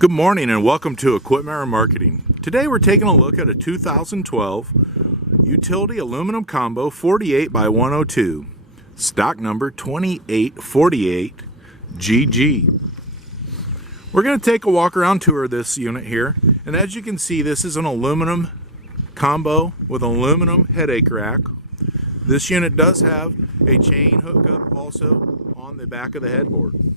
Good morning and welcome to Equipment or Marketing. Today we're taking a look at a 2012 utility aluminum combo 48'x102, stock number 2848GG. We're going to take a walk around tour of this unit here, and as you can see, this is an aluminum combo with an aluminum headache rack. This unit does have a chain hookup also on the back of the headboard.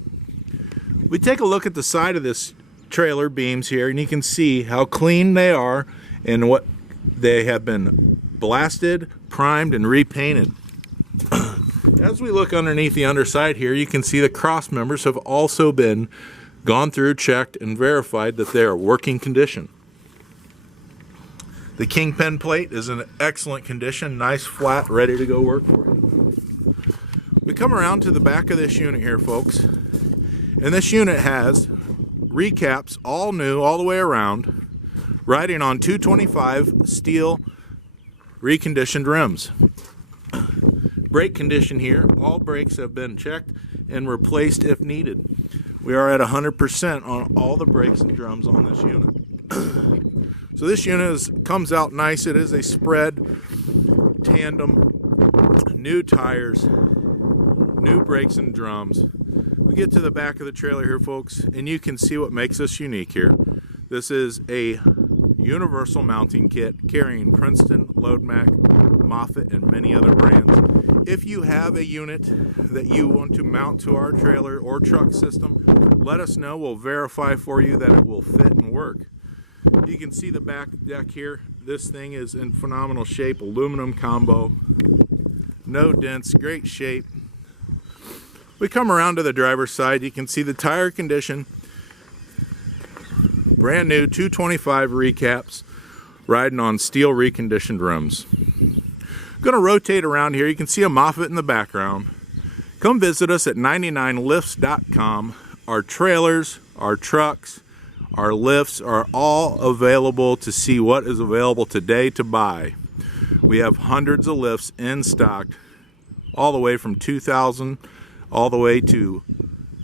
We take a look at the side of this trailer beams here, and you can see how clean they are and what they have been blasted, primed, and repainted. As we look underneath the underside here, you can see the cross members have also been gone through, checked, and verified that they are working condition. The kingpin plate is in excellent condition, nice, flat, ready to go work for you. We come around to the back of this unit here, folks, and this unit has recaps all new all the way around, riding on 225 steel reconditioned rims. Brake condition here, all brakes have been checked and replaced if needed. We are at 100% on all the brakes and drums on this unit. So this unit comes out nice. It is a spread tandem, new tires, new brakes and drums. We get to the back of the trailer here, folks, and you can see what makes us unique here. This is a universal mounting kit carrying Princeton, Loadmac, Moffett, and many other brands. If you have a unit that you want to mount to our trailer or truck system, let us know. We'll verify for you that it will fit and work. You can see the back deck here. This thing is in phenomenal shape, aluminum combo, no dents, great shape. We come around to the driver's side. You can see the tire condition, brand new 225 recaps, riding on steel reconditioned rims. Going to rotate around here. You can see a Moffett in the background. Come visit us at 99lifts.com. Our trailers, our trucks, our lifts are all available to see what is available today to buy. We have hundreds of lifts in stock, all the way from 2000 all the way to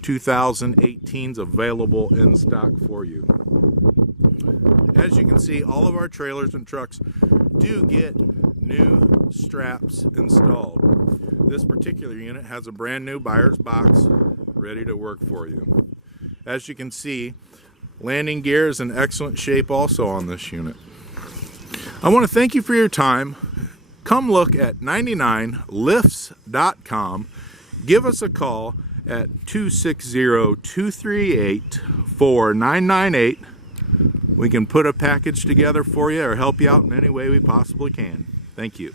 2018s available in stock for you. As you can see, all of our trailers and trucks do get new straps installed. This particular unit has a brand new buyer's box ready to work for you. As you can see, landing gear is in excellent shape also on this unit. I want to thank you for your time. Come look at 99lifts.com. Give us a call at 260-238-4998. We can put a package together for you or help you out in any way we possibly can. Thank you.